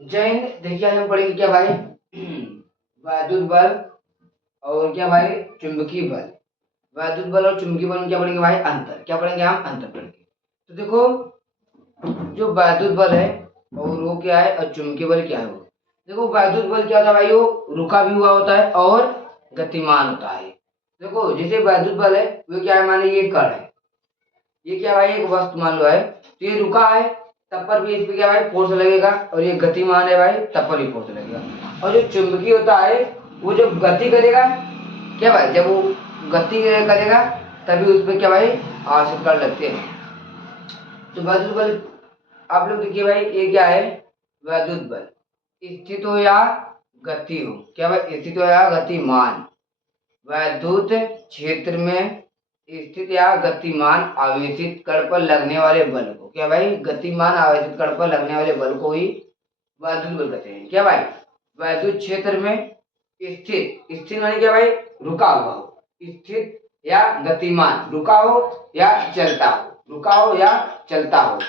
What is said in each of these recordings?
जय हिंद। देखिए आज हम पढ़ेंगे क्या भाई वैद्युत बल और क्या भाई चुंबकीय बल। वैद्युत बल और चुंबकीय बल में क्या पढ़ेंगे भाई अंतर, क्या पढ़ेंगे हम अंतर पढ़ेंगे। तो देखो जो वैद्युत बल है और वो क्या है और चुंबकीय बल क्या है वो। देखो वैद्युत बल क्या होता है भाई, वो रुका भी हुआ होता है और गतिमान होता है। देखो जैसे वैद्युत बल है वो क्या है, माने ये कण है, ये क्या भाई एक वस्तु मान लो है, तो ये रुका है तब पर भी इस पे क्या भाई फोर्स लगेगा, और ये गतिमान है भाई तब पर भी फोर्स लगेगा। और जो चुंबकीय होता है वो जब गति करेगा क्या भाई, जब वो गति करेगा तभी उस पे क्या भाई आश्रित बल लगते हैं। तो वैद्युत बल आप लोग देखिए भाई, ये क्या है वैद्युत बल, स्थित हो या गति हो, क्या भाई स्थित हो या गतिमान, वैद्युत क्षेत्र में स्थित या गतिमान आवेशित कण पर लगने वाले बल को, क्या भाई गतिमान आवेशित कण पर लगने वाले बल को ही वैद्युत बल कहते हैं। क्या भाई वैद्युत क्षेत्र में स्थित, स्थित माने क्या भाई रुका हुआ हो, स्थित या गतिमान, रुका हो या चलता हो, रुका हो या चलता हो,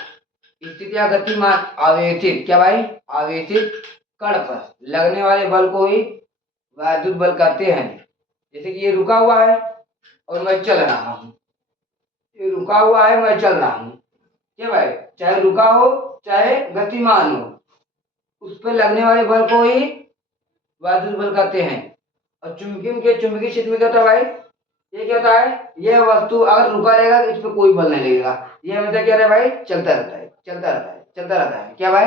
स्थित या गतिमान आवेशित, क्या भाई आवेशित कण पर लगने वाले बल को ही वैद्युत बल कहते हैं। जैसे कि ये रुका हुआ है और मैं चल रहा हूँ, ये रुका हुआ है मैं चल रहा हूँ, क्या भाई चाहे रुका हो चाहे गतिमान हो, उस पर लगने वाले बल को ही वैद्युत बल कहते हैं। और चुंबकीय क्षेत्र में क्या होता है भाई, ये क्या होता है, यह वस्तु अगर रुका रहेगा तो इस पर कोई बल नहीं लगेगा, ये हमेशा क्या रहा भाई चलता रहता है, चलता रहता है, चलता रहता है, क्या भाई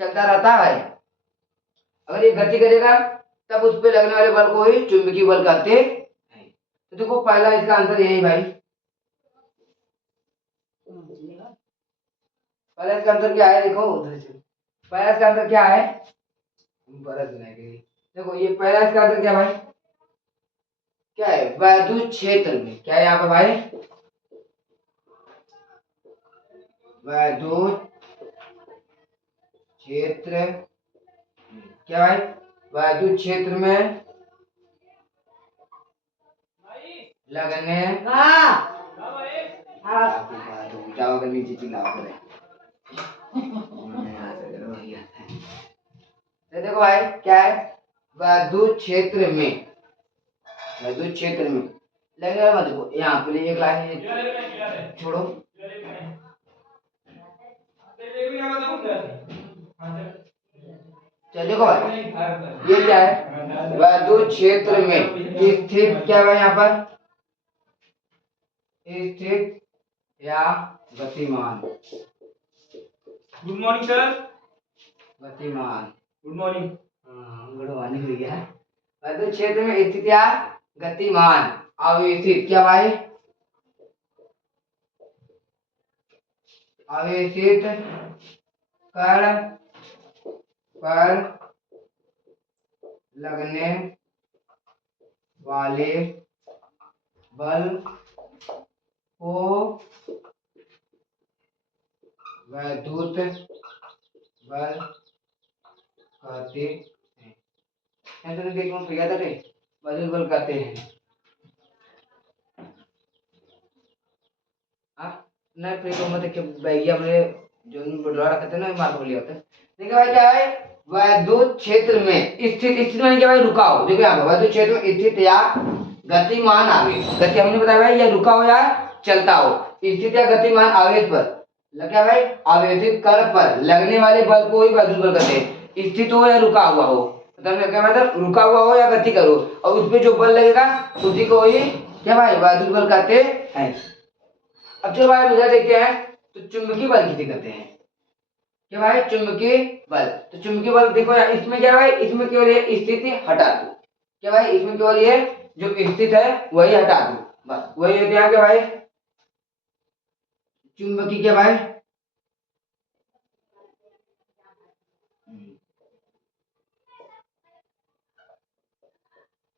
चलता रहता है। अगर ये गति करेगा तब उस पर लगने वाले बल को ही चुंबकीय बल कहते हैं। तो देखो पहला इसका आंसर यही भाई, पहला इसका आंसर क्या है, देखो उधर से पहला इसका आंसर क्या है, बरस बनाएंगे। देखो ये पहला इसका आंसर क्या भाई, क्या है वैद्युत क्षेत्र में, क्या है यहाँ पर भाई वैद्युत क्षेत्र, क्या भाई वैद्युत क्षेत्र में लगने नीचे चिल्लाओ करे। तो देखो भाई क्या है वैद्युत क्षेत्र में, वैद्युत क्षेत्र में लगने वाला, देखो यहाँ पे एक लाइन छोड़ो, चल देखो भाई ये क्या है वैद्युत क्षेत्र में स्थित, क्या है यहाँ पर स्थित या गतिमान, गुड मॉर्निंग सर। गतिमान, गुड मॉर्निंग। गुड मॉर्निंग भैया। वैद्युत क्षेत्र में स्थित या गतिमान आवेशित, क्या भाई आवेशित कण पर लगने वाले बल को वैद्युत बल कहते हैं। ऐसे देखो भैया था वैद्युत बल कहते हैं। हाँ नहीं फिर तो मतलब कि भैया हमने जो बटवा रखा था ना मार्क लिया था। देखिए भाई क्या है वैद्युत क्षेत्र में स्थित, स्थित माने क्या भाई रुका हो, देखो यहाँ पर वैद्युत क्षेत्र में स्थित या गतिमान आवेश, गति हमने बताया भाई या रुका हो या चलता हो, स्थित या गतिमान आवेश पर क्या भाई आवेशित कण पर लगने वाले बल को ही वैद्युत बल कहते हैं। स्थित हो या रुका हुआ हो, क्या मतलब रुका हुआ हो या गति करो और उस पर जो बल लगेगा उसी को ही क्या भाई वैद्युत बल कहते हैं। अब चलो भाई मुझे देखते हैं, तो चुंबकीय बल किसे कहते हैं, क्या भाई चुंबकीय बल। तो चुंबकीय बल देखो यार इसमें क्या भाई, इसमें केवल ये स्थिति हटा दो, क्या भाई इसमें केवल ये जो स्थित है वही हटा दो, बस वही होते हैं क्या भाई चुंबकीय, क्या भाई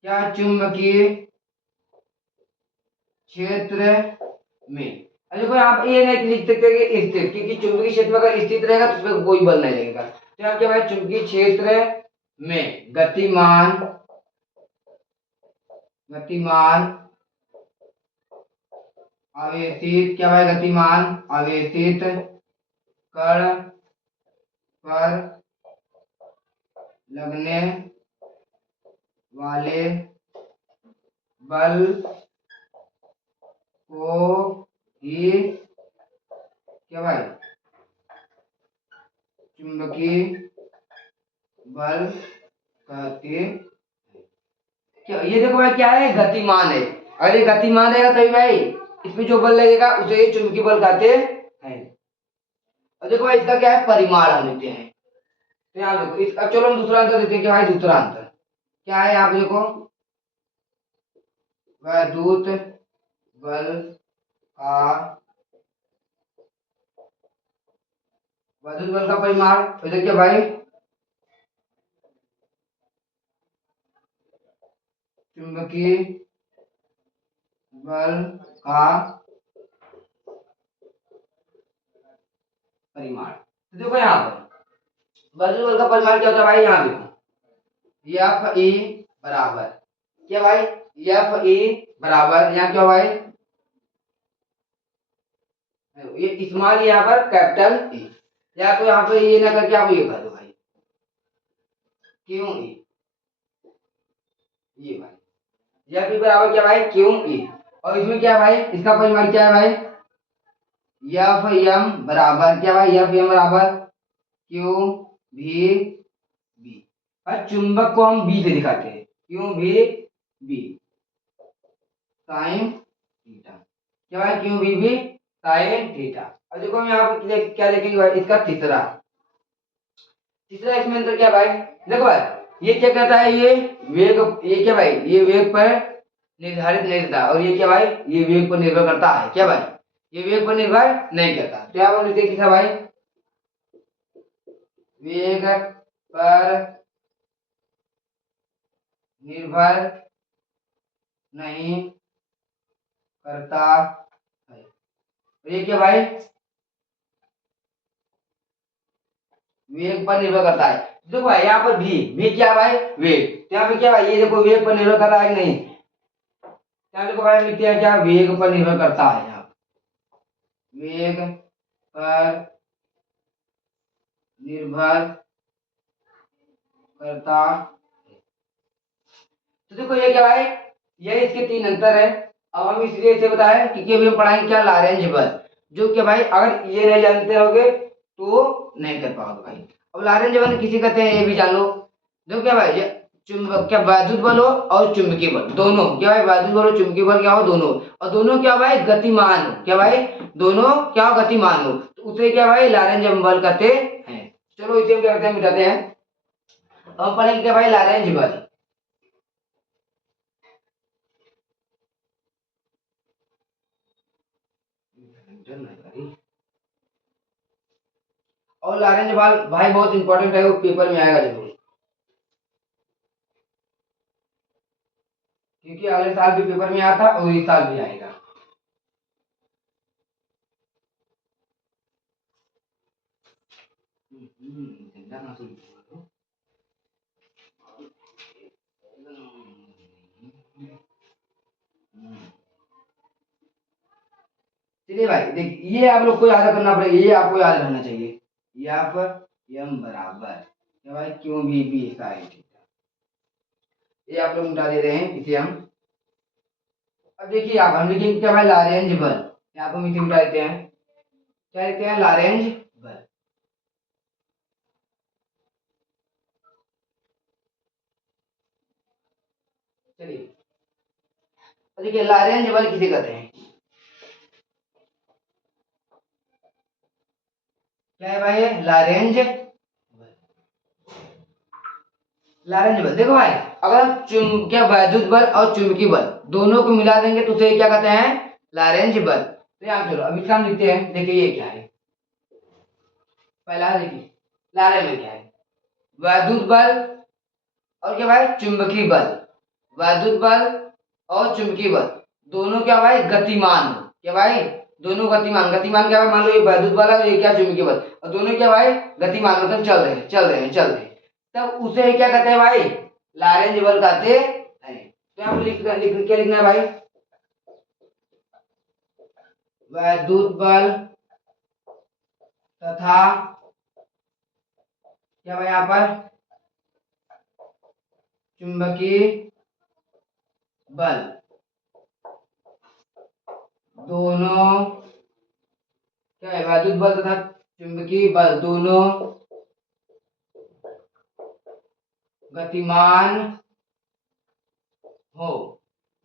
क्या चुंबकीय क्षेत्र में। अच्छा कोई आप ये नहीं लिख सकते कि स्थित, क्योंकि चुंबकीय क्षेत्र में अगर स्थित रहेगा तो उसमें कोई बल नहीं लगेगा। तो यहाँ क्या भाई चुंबकीय क्षेत्र में गतिमान, गतिमान आवेशित, क्या भाई गतिमान आवेशित कण पर लगने वाले बल को ही क्या भाई चुंबकीय बल कहते हैं। क्या ये देखो भाई क्या है, गतिमान है। अगर ये गतिमान रहेगा तभी भाई इसमें जो बल लगेगा उसे ये चुंबकीय बल कहते हैं। और देखो भाई इसका क्या है, परिमाण हम लेते हैं। तो यहाँ देखो इसका, चलो हम दूसरा आंसर देते हैं कि भाई दूसरा आंसर क्या है। यहाँ पे देखो वैद्युत बल का वैद्युत बल का परिमाण तो देखिए भाई चुंबकीय बल का परिमाण। तो देखो यहाँ पर वैद्युत बल का परिमाण क्या होता है भाई, यहाँ देखो एफ ई बराबर क्या भाई, एफ ई बराबर यहाँ क्या भाई, ये स्मॉल यहाँ पर कैपिटल ई, या तो यहाँ पे ये ना करके आप ये कर दो भाई क्यों ई, ये भाई एफ ई बराबर क्या भाई क्यों ई। और इसमें क्या है भाई, इसका परिमाण क्या है भाई, एफ एम बराबर क्या भाई, एफ एम बराबर क्यू भी बी। और चुंबक को हम बी से दिखाते हैं, क्यू भी बी साइन थीटा, क्या भाई क्यू भी बी साइन थीटा। और देखो हम यहाँ पे क्या देखेंगे भाई, इसका तीसरा तीसरा इसमें अंतर क्या भाई, देखो भाई ये क्या कहता है, ये वेग, ये क्या भाई ये वेग पर निर्धारित नहीं रहता, और ये क्या भाई ये वेग पर निर्भर करता है, क्या भाई ये वेग पर निर्भर नहीं करता। तो यहाँ पर हम लिखते हैं भाई वेग पर निर्भर नहीं करता है। ये क्या भाई वेग पर निर्भर करता है। देखो भाई यहाँ पर भी क्या भाई वेग, तो यहाँ पे क्या भाई ये देखो वेग पर निर्भर कर रहा है कि नहीं, यहाँ देखो भाई हम लिखते हैं क्या वेग पर निर्भर करता है, यहाँ वेग पर निर्भर करता है। तो देखो ये क्या भाई, ये इसके तीन अंतर है। अब हम इसलिए इसे बताएं क्योंकि अभी हम पढ़ाएंगे क्या लारेंज बल, जो कि भाई अगर ये नहीं जानते रहोगे तो नहीं कर पाओगे भाई। अब लारेंज बल किसी कहते हैं ये भी जान लो। देखो क्या भाई ये चुंबक क्या वैद्युत बल हो और चुंबकीय बल दोनों, क्या भाई वैद्युत बल और चुंबकीय बल क्या हो दोनों, और दोनों क्या भाई गतिमान हो, क्या भाई दोनों क्या हो गतिमान हो, तो उसे क्या भाई लारेंज बल कहते हैं। चलो इसे हम क्या करते हैं मिटाते हैं। अब हम पढ़ेंगे क्या भाई लारेंज बल। और लारेंज बल भाई बहुत इंपॉर्टेंट है, वो पेपर में आएगा जरूर, क्योंकि अगले साल भी पेपर में आया था और इस साल भी आएगा। चलिए भाई देख ये आप लोग को याद करना पड़ेगा, ये आपको याद रहना चाहिए, यहाँ पर यम बराबर क्या भाई क्यों भी बी साइन थीटा, ये आप लोग मिटा दे रहे हैं इसे हम। अब देखिए आप हम लिखेंगे क्या भाई लारेंज बल, यहाँ पर हम इसे मिटा देते हैं, क्या लिखते हैं लारेंज बल। चलिए देखिए लारेंज बल किसे कहते हैं, क्या है भाई लारेंज बल। लारेंज बल देखो भाई अगर क्या वैद्युत बल और चुंबकीय बल दोनों को मिला देंगे तो उसे क्या कहते हैं लारेंज बल। तो यहाँ चलो अभी हम लिखते हैं, देखिए ये क्या है, पहला देखिए लारेंज बल क्या है, वैद्युत बल और क्या भाई चुंबकीय बल, वैद्युत बल और चुंबकीय बल दोनों क्या भाई गतिमान हो, क्या भाई दोनों गतिमान, गतिमान क्या भाई मान लो ये वैद्युत बल है और ये क्या चुंबकीय बल, और दोनों क्या भाई गतिमान मतलब चल रहे हैं चल रहे हैं चल रहे हैं, तब उसे क्या कहते हैं भाई लारेंज बल कहते हैं। तो यहाँ पे क्या लिखना है भाई, वैद्युत बल तथा क्या भाई यहाँ पर चुंबकीय बल दोनों क्या है, वैद्युत बल तथा चुंबकीय बल दोनों गतिमान हो।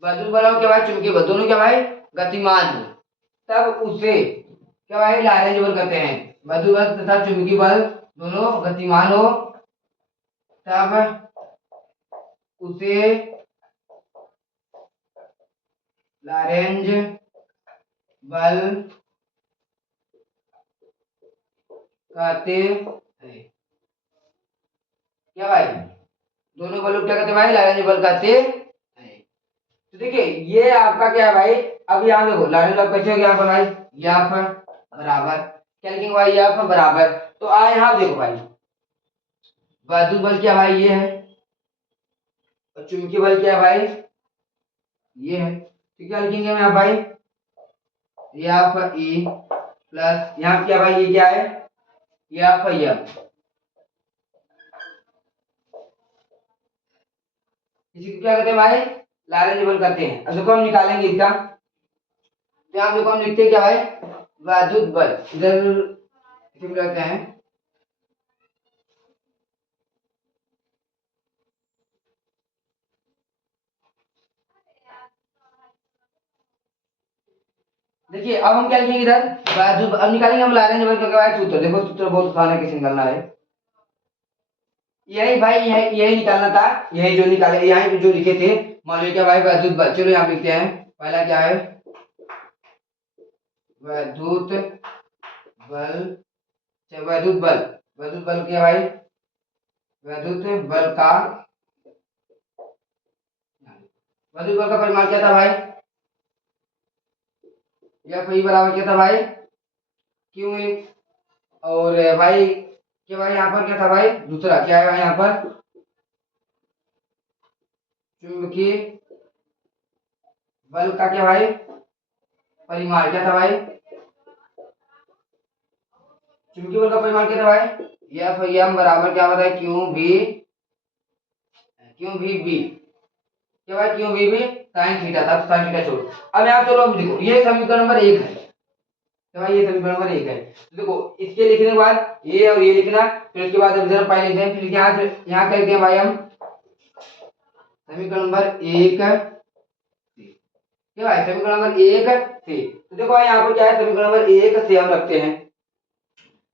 वैद्युत बल और क्या भाई चुंबकीय बल दोनों क्या भाई गतिमान हो, तब उसे क्या भाई लैरेंज बल कहते हैं। वैद्युत बल तथा चुंबकीय बल दोनों गतिमान हो तब उसे लैरेंज बल कहते हैं। क्या भाई दोनों बलों को क्या कहते हैं भाई लैरेंज बल कहते हैं। तो देखिए ये आपका क्या है भाई, अब यहाँ देखो लैरेंज बल कैसे हो गया यहाँ पर भाई, यहाँ पर बराबर क्या लिखेंगे भाई, यहाँ पर बराबर। तो आ यहाँ देखो भाई वैद्युत बल क्या भाई ये है और चुंबकीय बल क्या है भाई ये है। तो क्या लिखेंगे हम यहाँ भाई, यहाँ पर ई प्लस यहाँ क्या भाई ये क्या है, यहाँ पर यह इसी को क्या कहते हैं भाई लैरेंज बल कहते हैं। अब देखो हम निकालेंगे इसका, तो यहाँ देखो हम लिखते हैं क्या भाई वैद्युत बल, इधर लिखते हैं देखिए अब हम क्या लिखेंगे इधर वैद्युत, अब निकालेंगे हम लैरेंज बल का क्या है सूत्र। देखो सूत्र बहुत आसान है, कैसे निकालना है यही भाई यही निकालना था, यही जो निकाले यही पे जो लिखे थे मान लो क्या भाई वैद्युत बल। चलो यहाँ लिखते हैं पहला क्या है वैद्युत बल, वैद्युत बल, वैद्युत बल क्या भाई वैद्युत बल का, वैद्युत बल का परिमाण क्या था भाई, यह पी बराबर क्या था भाई क्यू, और भाई क्या भाई यहाँ पर क्या था भाई दूसरा क्या है भाई यहाँ पर चुंबकीय बल का क्या भाई परिमाण क्या था भाई, चुंबकीय बल का परिमाण क्या था भाई एफ एम बराबर क्या होता है क्यू भी बी क्या भाई क्यू भी साइन थीटा था, साइन थीटा छोड़। अब यहाँ चलो अब देखो ये समीकरण नंबर 1 है, तो भाई ये समीकरण नंबर 1 है। तो देखो इसके लिखने के बाद ये और ये लिखना, फिर उसके बाद अब जरा पहले लिखते हैं, फिर यहाँ क्या लिखते हैं भाई हम समीकरण नंबर 1 क्या भाई समीकरण नंबर 1 से। तो देखो भाई यहाँ पर क्या है समीकरण नंबर 1 से हम रखते हैं,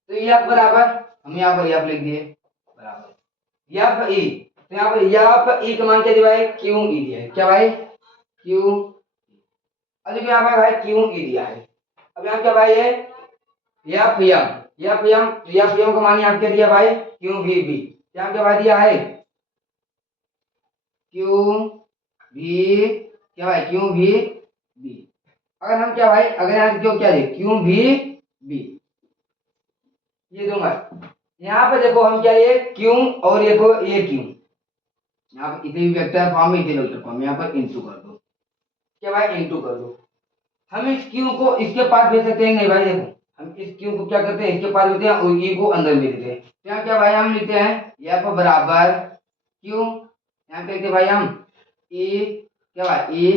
तो ये बराबर हम यहाँ पर यह लिख दिए बराबर यह ई, तो यहाँ पर यह ई का मान क्या दिया भाई क्यू ई दिया है, क्या भाई क्यू, अब देखो यहाँ पर भाई क्यू ई दिया है। अब यहाँ क्या भाई है यह एम का मान यहाँ क्या दिया भाई क्यू भी बी, यहाँ क्या भाई दिया है क्यू भी क्या भाई क्यू भी बी। अगर हम क्या भाई अगर यहाँ क्यों क्या दे क्यू भी बी ये दूंगा, यहाँ पे देखो हम क्या ये क्यू और ये को ये क्यू यहाँ पर इसे वेक्टर फॉर्म में इसे वेक्टर फॉर्म यहाँ पर इनटू कर दो, क्या भाई इनटू कर दो। हम इस क्यू को इसके पास भेज सकते हैं नहीं भाई, देखो हम इस क्यू को क्या करते हैं इसके पास भेजते हैं और ई को अंदर भेज देते हैं। तो यहाँ क्या भाई हम लिखते हैं एफ बराबर क्यू, यहाँ पे लिखते भाई हम ई क्या भाई ई,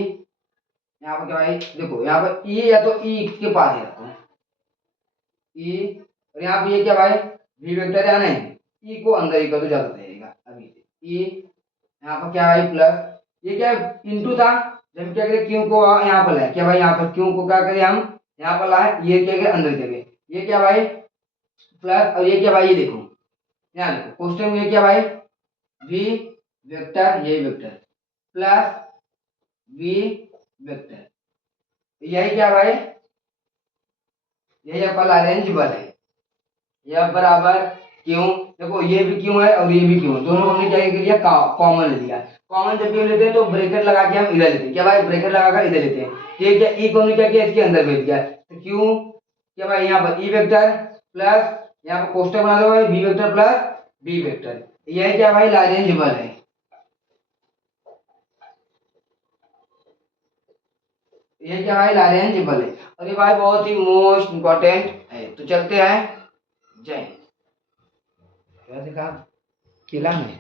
यहाँ पर क्या भाई देखो यहाँ पर ई या तो ई के पास है रखो ई, और यहाँ पे ये क्या भाई वी वेक्टर है नहीं ई को अंदर ही कर दो ज्यादा रहेगा। अभी ई यहाँ पर क्या है प्लस ये क्या इनटू था, जब क्या करें क्यू को यहाँ पर लाए क्या भाई यहाँ पर क्यू को क्या करें हम यहाँ पर लाए ये क्या करें अंदर जगह, ये क्या भाई प्लस और ये क्या भाई ये देखो यहाँ देखो क्वेश्चन में ये क्या भाई वी वेक्टर ये वेक्टर प्लस वी वेक्टर, यही क्या भाई यही आपका लैरेंज बल है। यह बराबर क्यों देखो ये भी क्यों है और ये भी क्यों, दोनों हमने क्या किया कॉमन ले लिया। कॉमन जब क्यों लेते हैं तो ब्रैकेट लगा के हम इधर लेते हैं, क्या भाई ब्रैकेट लगाकर इधर लेते हैं। ये क्या ई को हमने क्या किया इसके अंदर भेज दिया, तो क्यों क्या भाई यहाँ पर ई वेक्टर प्लस यहाँ पर कोष्टक बना दो भाई B vector plus B vector, यह क्या भाई लैरेंज बल है। ये क्या भाई लैरेंज बल है और ये भाई बहुत ही मोस्ट इंपॉर्टेंट है। तो चलते हैं जय क्या देखा केला में।